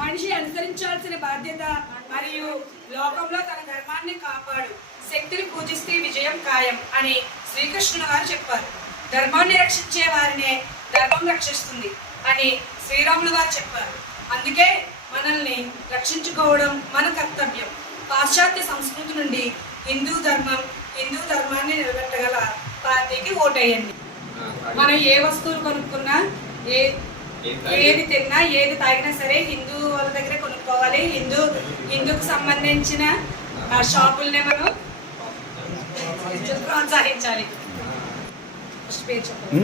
మనిషి అనుసరించాల్సిన బాధ్యత మరియు లోకంలో తన ధర్మాన్ని కాపాడు, శక్తిని పూజిస్తే విజయం ఖాయం అని శ్రీకృష్ణుడు గారు చెప్పారు. ధర్మాన్ని రక్షించే వారినే ధర్మం రక్షిస్తుంది అని శ్రీరాములు గారు చెప్పారు. అందుకే మనల్ని రక్షించుకోవడం మన కర్తవ్యం. పాశ్చాత్య సంస్కృతి నుండి హిందూ ధర్మాన్ని నిలబెట్టగల పార్టీకి ఓటేయండి. మనం ఏ వస్తువులు కొనుక్కున్నా, ఏది తిన్నా, ఏది తాగినా సరే హిందూ వాళ్ళ దగ్గరే కొనుక్కోవాలి. హిందూకు సంబంధించిన షాపుల్నే మనం ప్రోత్సహించాలి. ఫస్ట్ పేరు చెప్పండి.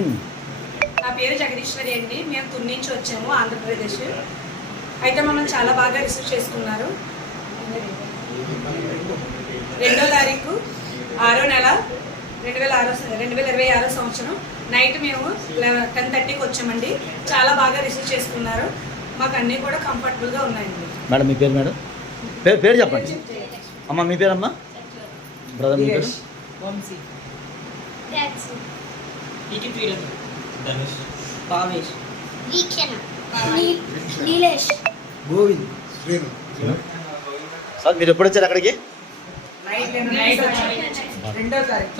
నా పేరు జగదీశ్వరి అండి. మేము తుని నుంచి వచ్చాము, ఆంధ్రప్రదేశ్. అయితే మమ్మల్ని చాలా బాగా రిసీవ్ చేసుకున్నారు. 2వ తారీఖు 6వ నెల 2026 సంవత్సరం నైట్ మేము 10:30కి వచ్చామండి. చాలా బాగా రిసీవ్ చేసుకున్నారు. మాకు అన్నీ కూడా కంఫర్టబుల్గా ఉన్నాయండి. మేడం మీ పేరు? మేడం పేరు చెప్పండి. అమ్మ మీ పేరు? అమ్మ బ్రదర్ మీ పేరు? సార్ మీరు ఎప్పుడు వచ్చారు అక్కడికి? 2వ తారీఖు.